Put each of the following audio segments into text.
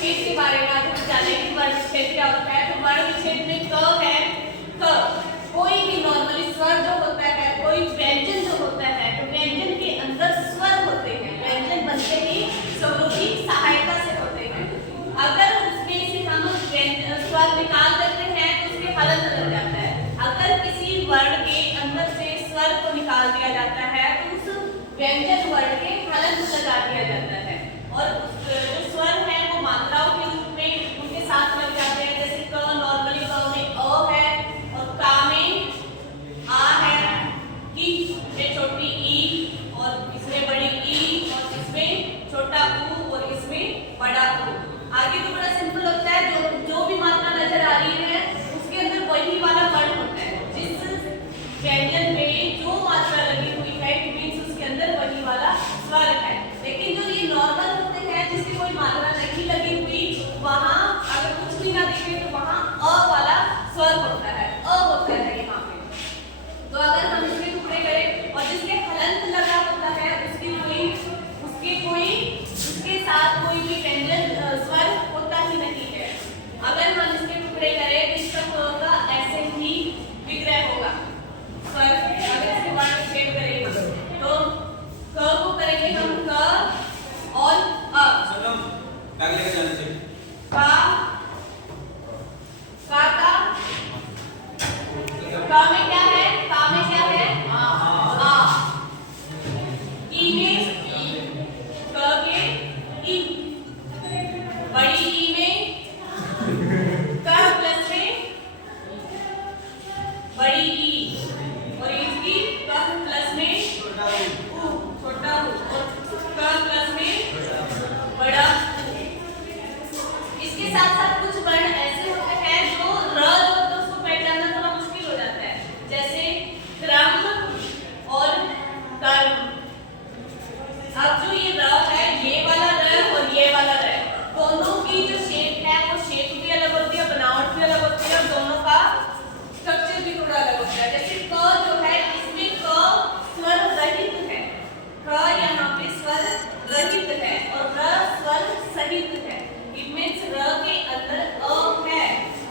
विच्छेद के बारे में आज हम जानेंगे। वर्ण विच्छेद क्या होता है? तो वर्ण विच्छेद में क है, क कोई भी नॉर्मली स्वर जो होता है, कोई व्यंजन जो होता है, तो व्यंजन के अंदर स्वर होते हैं। व्यंजन बनते ही स्वरों की सहायता से होते हैं। अगर उसमें से हम स्वर निकाल देते हैं तो उसके हलन लग जाता है। अगर किसी वर्ण के अंदर से स्वर को निकाल दिया जाता है तो उस व्यंजन वर्ण के हलन लगा दिया जाता है और उस जो स्वर है वो मात्राओं के रूप में उनके साथ लग जाते हैं। जैसे क नॉर्मली क में अ है और का में आ है, की में छोटी ई और इसमें बड़ी ई और इसमें छोटा ऊ और इसमें बड़ा ऊ। आगे तो बड़ा सिंपल होता है, जो भी मात्रा नजर आ रही है उसके अंदर वही वाला वर्ण होता है। जिस व्यंजन में जो मात्रा लगी हुई है इट मींस उसके अंदर वही वाला स्वर है। लेकिन जो ये नॉर्मल होते हैं जिसकी कोई मात्रा नहीं लगी हुई, वहां अगर कुछ भी ना दिखे तो वहां अ वाला स्वर होता है, अ होता है यहाँ पे। तो अगर हम इसके टुकड़े करें और जिसके हलंत लगा होता है उसके साथ कोई भी व्यंजन स्वर होता ही नहीं है। अगर हम इसके टुकड़े करें तो इसका होगा ऐसे ही विग्रह होगा स्वर। अगर इसके वर्ण विच्छेद करेंगे तो क को करेंगे हम क और अ। सनम बैग लेकर जाना चाहिए। का में क्या है? का में क्या है? आ। ई में क के ई। बड़ी ई में क प्लस में बड़ी ई और इसकी क प्लस में छोटा ऊ, छोटा ऊ और क प्लस में बड़ा ऊ। इसके साथ साथ कुछ वर्ण ऐसे होते हैं जो र जो होता है उसको पहचानना थोड़ा मुश्किल हो जाता है, जैसे क्रम और कर्म। अब जो ये र है, ये वाला र और ये वाला र, दोनों की जो शेप है वो शेप भी अलग होती है, बनावट भी अलग होती है और दोनों का स्ट्रक्चर भी थोड़ा अलग होता है। जैसे क जो है इसमें क स्वर रहित है, क यहाँ पे स्वर रहित है और र स्वर सहित है। इट मींस र के अंदर अ है,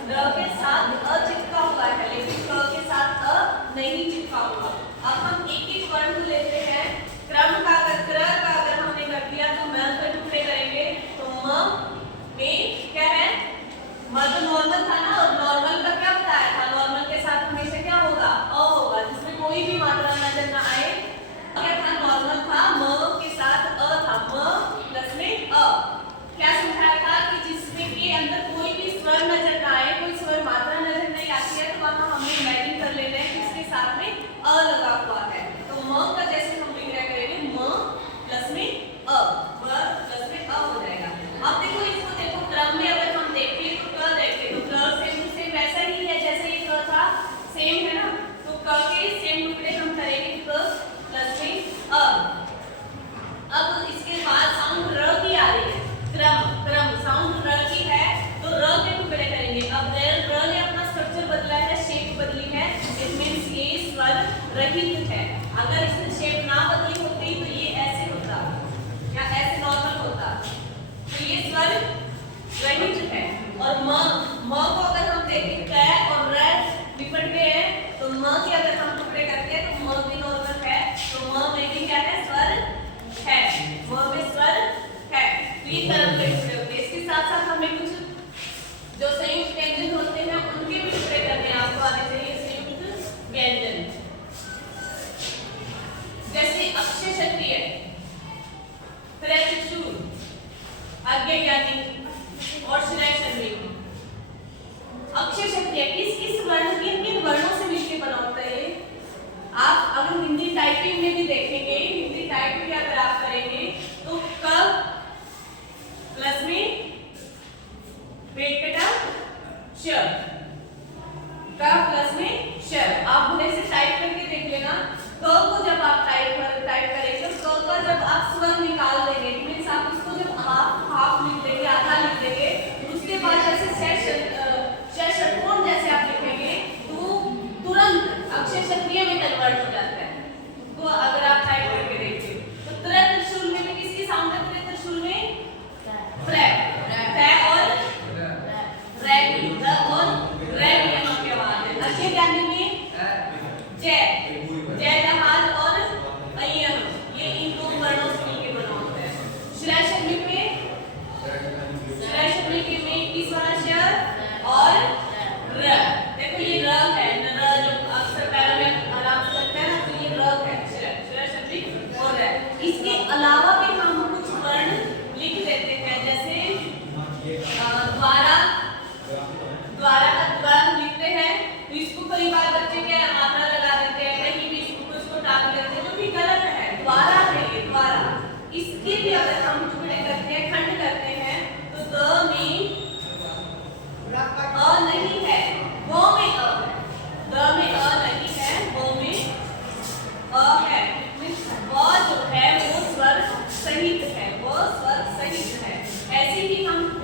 र के साथ अ चिपका हुआ है लेकिन क के साथ अ नहीं चिपका हुआ। अब हम एक एक वर्ण लेते हैं। क्रम का अगर हमने कर दिया तो म के टुकड़े करेंगे तो म में क्या है? म तो नॉर्मल था ना, और नॉर्मल का क्या बताया था? नॉर्मल के साथ हमेशा क्या होगा? अ होगा, जिसमें कोई भी मात्रा नजर ना आए। क्या था? नॉर्मल था, म के साथ अ था, म प्लस में अ। क्या समझाया था कि जिसमें के अंदर कोई भी स्वर नजर ना आए, कोई स्वर मात्रा नजर नहीं आती है तो वहां हमने इमेजिन कर लेते हैं कि इसके साथ में अ लगा हुआ है। तो म का जैसे हम विग्रह करेंगे म प्लस में अ, म प्लस में अ हो जाएगा। अब देखो इसको देखो, क्रम में अगर हम देखें तो क देखें तो क सेम टू सेम वैसा ही है जैसे ये क था, सेम है ना। तो क के सेम टुकड़े हम करेंगे क प्लस में अ। अब इसके बाद साउंड र की आ रही है, क्रम साउंड र की है तो र के टुकड़े करेंगे। अब र ने अपना स्ट्रक्चर बदला है, शेप बदली है, इट मींस ये स्वर रहित है। अगर इसने शेप ना बदली होती तो ये ऐसे होता या ऐसे नॉर्मल होता, तो ये स्वर रहित है। और म को अगर हम देखें क और र लिपट गए हैं तो म के अगर हम टुकड़े करते हैं तो म भी नॉर्मल है, तो म में भी क्या है? स्वर है, म में स्वर है। तो ये कर्म के टुकड़े होते हैं। इसके साथ साथ हमें कुछ जो संयुक्त व्यंजन होते हैं उनके भी टुकड़े करने आपको आने चाहिए। संयुक्त व्यंजन जैसे अक्षय क्षत्रिय, त्रिशूल, आज्ञाज्ञानी और श्रेय शर्मी। अक्षय क्षत्रिय किस वर्ण किन वर्णों से मिलकर बना होता है? आप अगर हिंदी टाइपिंग में भी देखेंगे, हिंदी टाइप भी अगर आप करेंगे तो क प्लस में वेटकटा श, क प्लस में श। आप बुरे से टाइप करके देख लेना। क को जब आप टाइप करेंगे तो क का जब आप स्वर निकाल देंगे मींस आप उसको जब हाफ लिख देंगे, आधा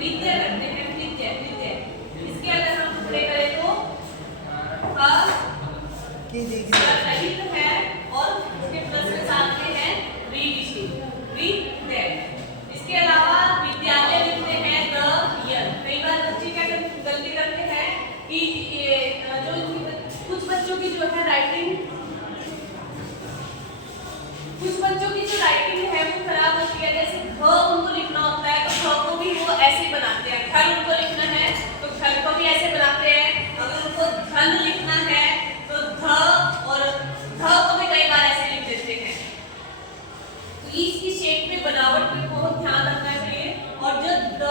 विद्या करते हैं, विद्या विद्या। इसके अगर हम टुकड़े करें तो रहित है और उसके प्लस के साथ में है विद्या। इसके अलावा विद्यालय लिखते हैं द। कई बार बच्चे क्या गलती करते हैं कि जो कुछ बच्चों की जो है राइटिंग, कुछ बच्चों की जो राइटिंग है वो खराब होती है। जैसे ख उनको लिखना होता है तो ख को भी वो ऐसे बनाते हैं, घर उनको लिखना है तो घर को भी ऐसे बनाते हैं। अगर उनको धन लिखना है तो ध, और ध को भी कई बार ऐसे लिख देते हैं। तो इसकी शेप में बनावट पे बहुत ध्यान रखना चाहिए। और जो द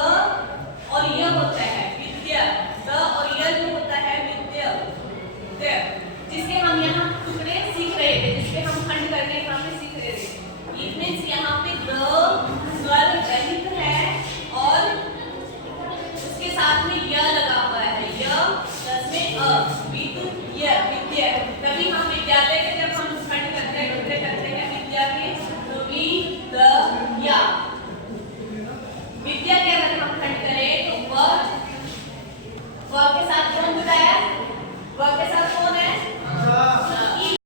और य होता है विद्या, द और य जो होता है विद्या, जिसके हम यहाँ टुकड़े सीख रहे थे, जिसके हम खंड करके यहाँ पे सीख रहे थे। इट मींस यहाँ पे द स्वर रहित है और उसके साथ में य लगा हुआ है, य प्लस में अ, विद्या